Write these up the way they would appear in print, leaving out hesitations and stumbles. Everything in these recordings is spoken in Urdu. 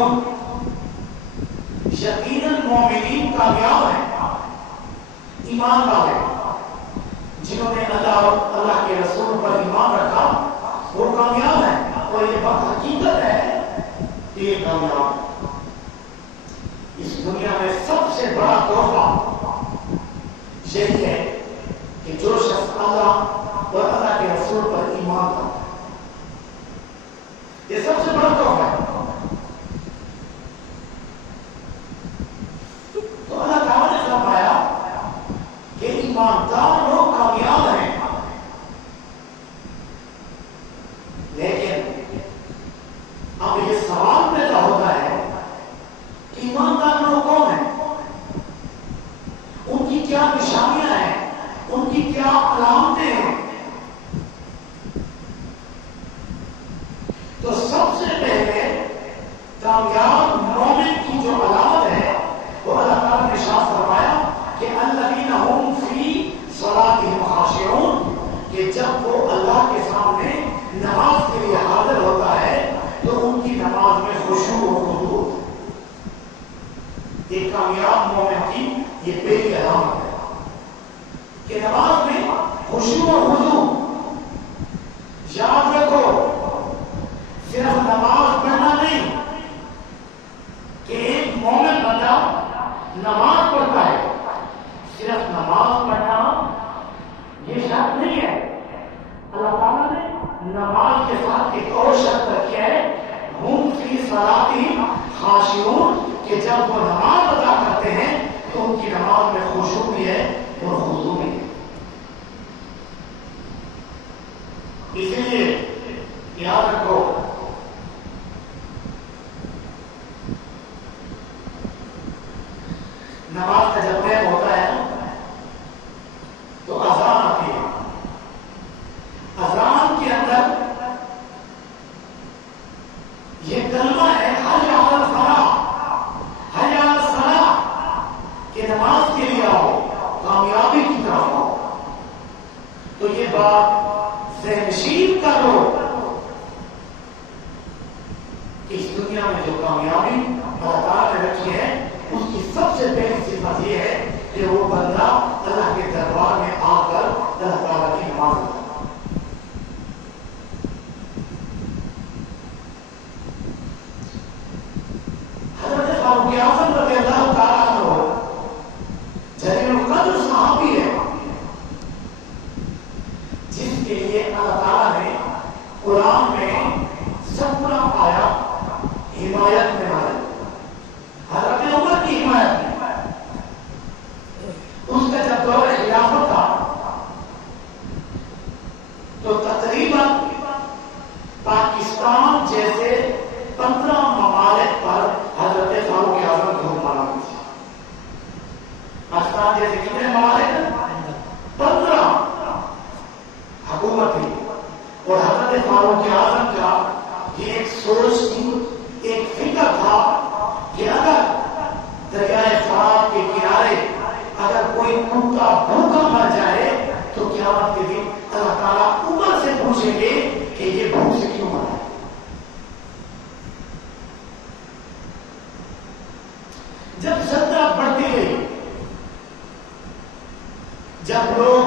المؤمنون، یقیناً مومنین کامیاب ہیں، ایمان والے جنہوں نے اللہ کے رسول پر ایمان رکھا وہ کامیاب ہیں، اور یہ بات حقیقت ہے کہ یہ کامیاب۔ اس دنیا میں سب سے بڑا تحفہ یہی ہے کہ جو شخص اللہ اور اللہ کے رسول پر ایمان کرتا ہے، یہ سب سے بڑا تحفہ ہے۔ تو اللہ تعالیٰ نے فرمایا کہ ایماندار لوگ کامیاب ہیں، لیکن اب یہ سوال پیدا ہوتا ہے کہ ایماندار لوگ کون ہیں، ان کی کیا نشانیاں ہیں، ان کی کیا علامتیں ہیں؟ تو سب سے پہلے کامیاب مومن کی جو علامت ہے وہ اللہ تعالیٰ نے ارشاد فرمایا کہ الذین هم فی صلاتہم خاشعون، کہ جب وہ اللہ کے سامنے نماز کے لیے حاضر ہوتا ہے تو ان کی نماز میں خشوع و خضوع، ایک کامیاب مومن کی یہ پہلی علامت ہے کہ نماز میں خشوع و خضوع۔ یاد رکھو صرف نماز پڑھنا نہیں کہ ایک مومن بندہ نماز پڑھتا ہے، صرف نماز پڑھنا یہ شرط نہیں ہے۔ اللہ تعالیٰ نے نماز کے ساتھ ایک اور شرط رکھی ہے، ہم فی صلاتہم خاشعون، کہ جب وہ نماز ادا کرتے ہیں تو ان کی نماز میں خشوع بھی ہے اور خضوع بھی ہے۔ اسی لیے یاد رکھو نماز کا جب ٹائم ہوتا ہے تو اذان آتی ہے، اذان کے اندر یہ کلمہ ہے حی علی الفلاح، حی علی الصلاح، کہ نماز کے لیے آؤ، کامیابی کی طرف آؤ۔ تو یہ بات ذہن نشین کر لو کہ اس دنیا میں جو کامیابی اللہ تعالیٰ نے رکھی ہے اس کی سب سے پہلی صفت یہ ہے کہ وہ بندہ اللہ کے دربار میں آ کر اللہ تعالیٰ کی نماز ادا کرے۔ حضرت فاروق اعظم رضی اللہ تعالیٰ عنہ جلیل القدر صحابی ہے، جس کے لیے اللہ تعالیٰ نے قرآن میں 17 آیات حمایت میں نازل کی، حضرت عمر کی حمایت میں۔ اس کا جب دور خلافت تھا تو تقریباً پاکستان جیسے 15 ممالک پر حضرت فاروق اعظم کی حکمرانی تھی۔ پاکستان جیسے کتنے ممالک؟ 15 حکومت تھی، اور حضرت فاروق اعظم کا یہ ایک سوچ تھی، ایک فکر تھا کہ اگر دریائے فرات کے کنارے اگر کوئی کتا بھوکا مر جائے تو قیامت کے دن اللہ تعالیٰ عمر سے پوچھیں گے کہ یہ بھوک سے کیوں مرا ہے۔ جب شدت بڑھتی گئی، جب لوگ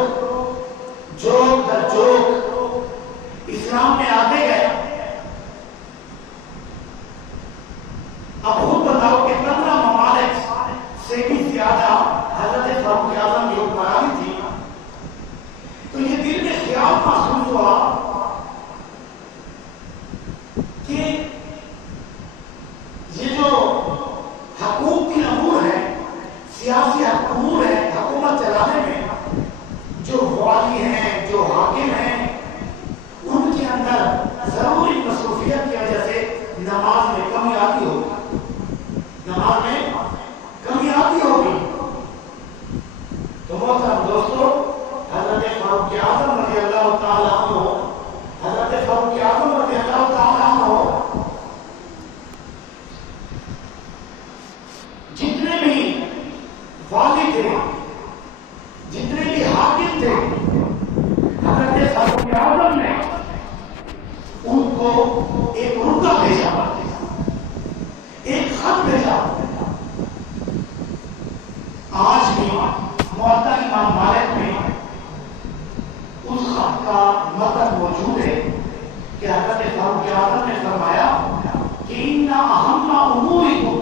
جوک در جوک اسلام میں آتے گئے، اب خود بتاؤ کہ 15 ممالک سے بھی زیادہ حضرت فاروق اعظم کی حکمرانی تھی، تو یہ دل میں خیال محسوس ہوا کہ یہ جو حکومتی امور ہے، سیاسی امور ہے، حکومت چلانے میں جو والی ہیں، جو حاکم ہیں، ان کے اندر ضروری مصروفیت کی وجہ سے نماز میں کمی آتی ہوگی، نماز میں کمی آتی ہوگی۔ تو محترم دوستو، حضرت فاروق اعظم رضی اللہ تعالیٰ عنہ، حضرت فاروق اعظم رضی اللہ تعالیٰ عنہ جتنے بھی والی تھے، جتنے بھی حاکم تھے، حضرت فاروق اعظم نے ان کو ایک رکا بھیجا، اہم امورکم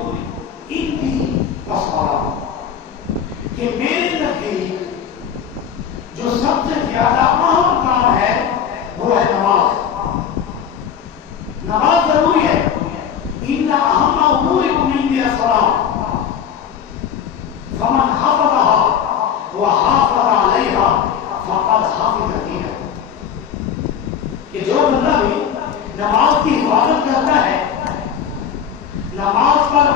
عندی الصلاۃ، کہ میرے نزدیک جو سب سے زیادہ اہم کام ہے وہ ہے نماز۔ نماز ضروری ہے۔ ان اہم امورکم عندی الصلاۃ فمن حفظها وحافظ علیها فقد حفظ دینہ، کہ جو بندہ بھی نماز کی حفاظت کرتا ہے، نماز پر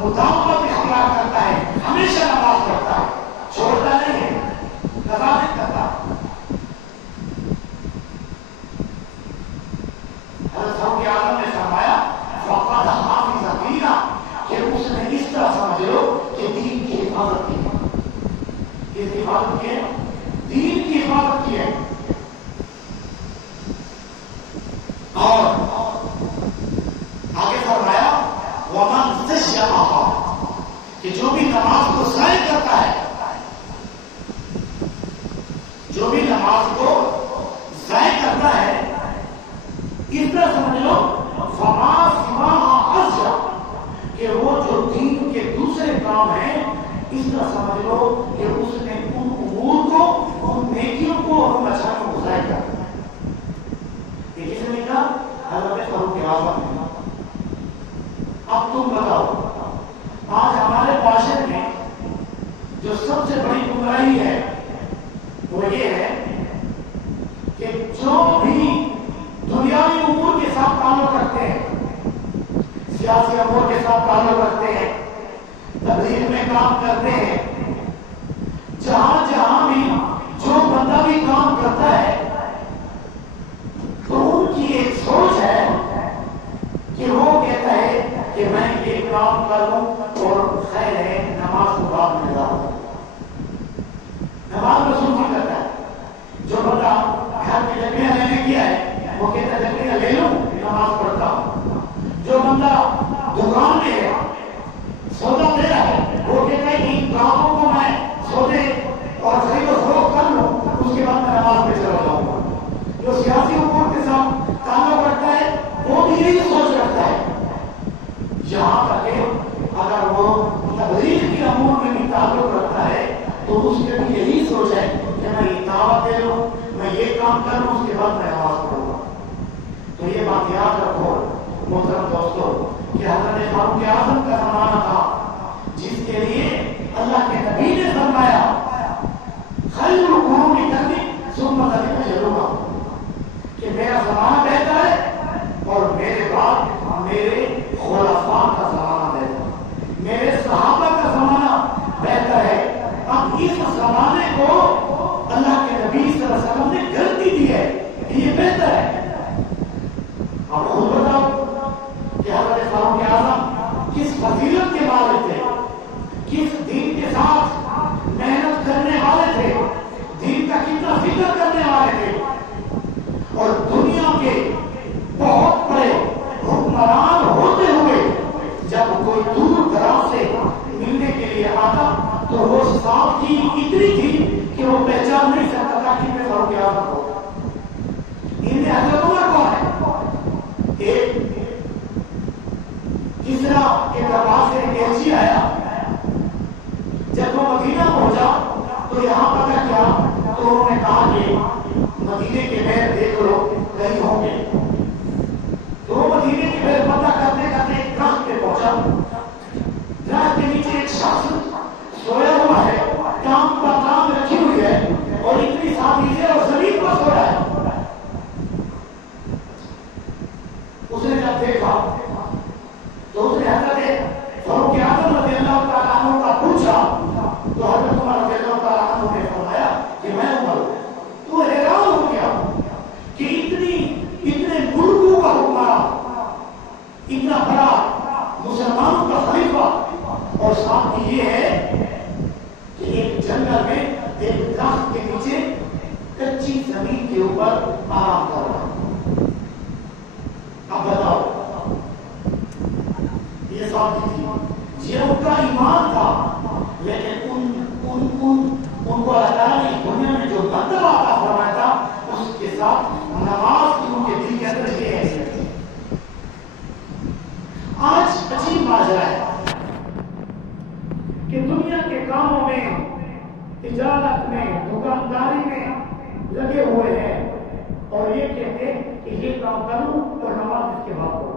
مداومت اختیار کرتا ہے، ہمیشہ نماز پڑھتا ہے، چھوڑتا نہیں ہے، قضا نہیں کرتا۔ حضرت فاروق اعظم نے فرمایا فقد حافظ دینہ، کہ اس نے اس طرح سمجھ لو کہ دین کی حفاظت کی ہے۔ کس کی حفاظت کی ہے؟ دین کی حفاظت کی ہے۔ اور آگے فرمایا ومن ضيعها، کہ جو بھی نماز کو ضائع کرتا ہے، جو بھی نماز کو ضائع کرتا ہے، اس طرح سمجھ لو فما سواها أضيع، کہ وہ جو دین کے دوسرے کام ہیں، اس طرح سمجھ لو کہ اس نے ان امور کو، ان نیکیوں کو اور ان اچھائیوں کو ضائع کر دیا۔ یہ کس نے کہا؟ حضرت فاروق اعظم نے۔ اب تم بتاؤ، آج ہمارے معاشرے میں جو سب سے بڑی گمراہی ہے وہ یہ ہے کہ جو بھی دنیاوی امور کے ساتھ تعلق رکھتے ہیں، سیاسی امور کے ساتھ تعلق رکھتے ہیں، تبلیغ میں کام کرتے ہیں، جہاں جہاں بھی جو بندہ بھی کام کرتا ہے، تو ان کی ایک سوچ ہے کہ وہ کہتا ہے کہ میں یہ کام کروں اور خیر ہے نماز کو بعد میں لاؤں۔ نماز رسول نہیں کرتا ہے۔ جو بندہ گھر میں لکڑیاں لینے گیا ہے، وہ کہتا ہے لکڑیاں لے لوں نماز پڑھتا ہوں۔ جو بندہ دکان میں ہے، سودا دے رہا ہے، وہ کہتا ہے کہ گاہکوں کو میں سودے اور خرید و فروخت کر لوں، اس کے بعد میں نماز پہ چلا جاؤں گا۔ جو سیاسی امور کے ساتھ تعلق رکھتا ہے، وہ بھی یہی سوچ رکھتا ہے، یہاں تک کہ اگر وہ تبلیغ کے امور میں بھی تعلق رکھتا ہے تو اس کے بھی یہی سوچ ہے کہ میں یہ دعوت دے لوں، میں یہ کام کر لوں، اس کے بعد میں نماز پڑھوں گا۔ تو یہ بات یاد رکھو محترم دوستو کہ حضرت فاروق اعظم کا زمانہ تھا جس کے لیے اللہ کے نبی نے فرمایا خیر القرون قرنی ثم الذین یلونہم، کہ میرا زمانہ بہتر ہے اور میرے بعد میرے خلفاء کا زمانہ بہتر ہے، میرے صحابہ کا زمانہ بہتر ہے۔ اب اس زمانے کو اللہ کے نبی صلی اللہ علیہ وسلم نے گرتی دی ہے، یہ بہتر ہے۔ اب خود بتاؤ کہ حضرت فاروق اعظم کس فضیلت کے والے تھے، کس دین کے ساتھ محنت کرنے والے تھے، دین کا کتنا فکر کرنے والے تھے، اور دنیا کے بہت بڑے حکمران ہوتے ہوئے جب کوئی دور دراز سے ملنے کے لیے آتا تو وہ سادگی اتنی تھی کہ وہ پہچان نہیں سکتا تھا کہ میں فاروق اعظم ہوں۔ ان میں حضرت عمر کون ہے؟ ایک کسرا کے دربار سے ایک ایلچی آیا، جب وہ مدینہ پہنچا تو یہاں پتہ کیا تو انہوں نے کہا کہ مدینے کے محل دیکھ لو کہیں ہوں گے۔ تو وہ مدینے کے محل پتہ کرتے کرتے ایک درخت پہ پہنچا، درخت کے نیچے ایک شخص سویا ہوا ہے، ٹانگ پر ٹانگ رکھی ہوئی ہے اور اتنی سادگی سے اور زمین پر سویا ہے۔ اس نے جب دیکھا تو اس نے حضرت فاروق اعظم رضی اللہ تعالیٰ عنہ کا پوچھا تو حضرت عمر رضی اللہ تعالیٰ عنہ نے فرمایا کہ میں عمر ہوں۔ تو حیران ہو گیا کہ اتنے ملکوں کا حکمران، اتنا بڑا مسلمانوں کا خلیفہ، اور ساتھ یہ ہے کہ ایک جنگل میں ایک درخت کے نیچے کچی زمین کے اوپر آرام کر رہا۔ اب بتاؤ یہ ساتھی تھی، یہ ان کا ایمان تھا، لیکن ان کو اللہ تعالیٰ نے دنیا میں جو مرتبہ عطا فرمایا تھا اس کے ساتھ نماز کی ان کے دل کے اندر یہ ہے۔ آج معاشرہ ہے کہ دنیا کے کاموں میں، تجارت میں، دکانداری میں لگے ہوئے ہیں اور یہ کہتے ہیں کہ یہ کام کروں اور نماز اس کے بعد